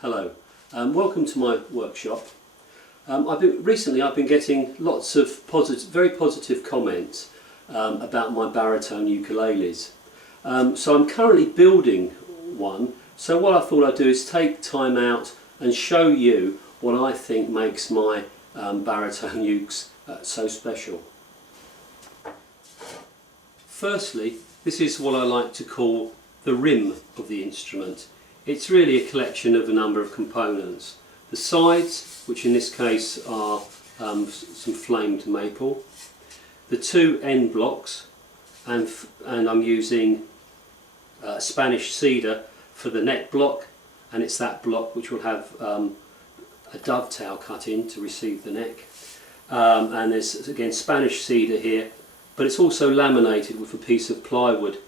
Hello, welcome to my workshop. Recently I've been getting lots of very positive comments about my baritone ukuleles. So I'm currently building one, so what I thought I'd do is take time out and show you what I think makes my baritone ukes so special. Firstly, this is what I like to call the rim of the instrument. It's really a collection of a number of components. The sides, which in this case are some flamed maple, the two end blocks, and I'm using Spanish cedar for the neck block, and it's that block which will have a dovetail cut in to receive the neck. And there's again Spanish cedar here, but it's also laminated with a piece of plywood.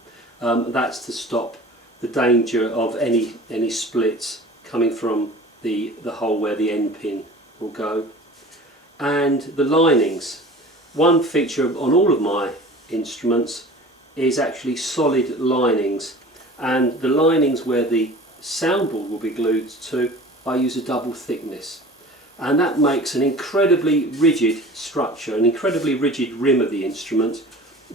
That's to stop the danger of any splits coming from the hole where the end pin will go. And the linings. One feature on all of my instruments is actually solid linings, and the linings where the soundboard will be glued to, I use a double thickness, and that makes an incredibly rigid structure, an incredibly rigid rim of the instrument,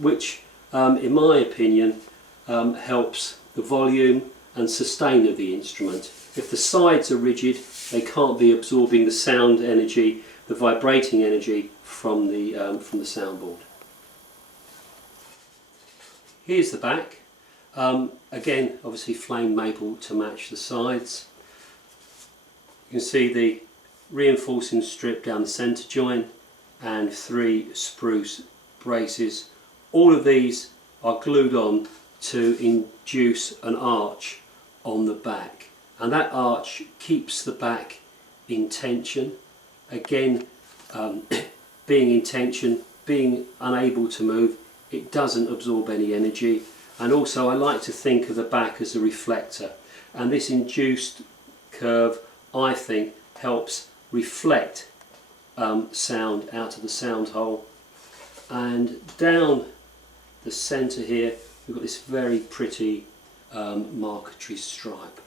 which in my opinion helps the volume and sustain of the instrument. If the sides are rigid, they can't be absorbing the sound energy, the vibrating energy from the soundboard. Here's the back. Again, obviously flame maple to match the sides. You can see the reinforcing strip down the centre joint and 3 spruce braces. All of these are glued on to induce an arch on the back, and that arch keeps the back in tension. Again, being in tension, being unable to move, it doesn't absorb any energy. And also I like to think of the back as a reflector, and this induced curve I think helps reflect sound out of the sound hole. And down the centre here we've got this very pretty marquetry stripe.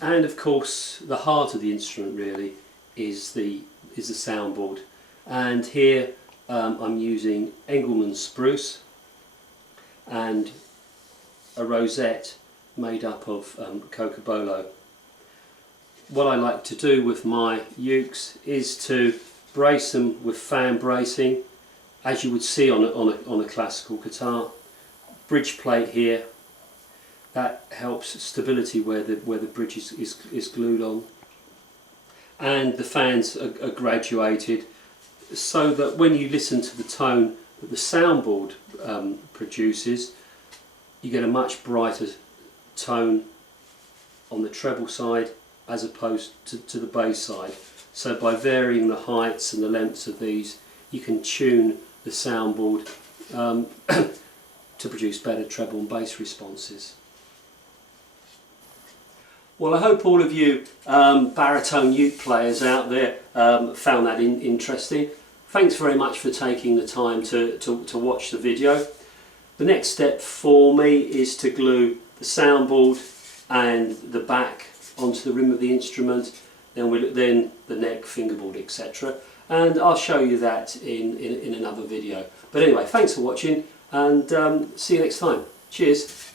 And of course the heart of the instrument really is the soundboard, and here I'm using Engelmann spruce and a rosette made up of cocobolo. What I like to do with my ukes is to brace them with fan bracing, as you would see on a classical guitar. Bridge plate here, that helps stability where the bridge is glued on, and the fans are graduated so that when you listen to the tone that the soundboard produces, you get a much brighter tone on the treble side as opposed to the bass side. So by varying the heights and the lengths of these, you can tune the soundboard to produce better treble and bass responses. Well, I hope all of you baritone uke players out there found that interesting. Thanks very much for taking the time to watch the video. The next step for me is to glue the soundboard and the back onto the rim of the instrument, then the neck, fingerboard, etc. And I'll show you that in another video. But anyway, thanks for watching, and see you next time. Cheers.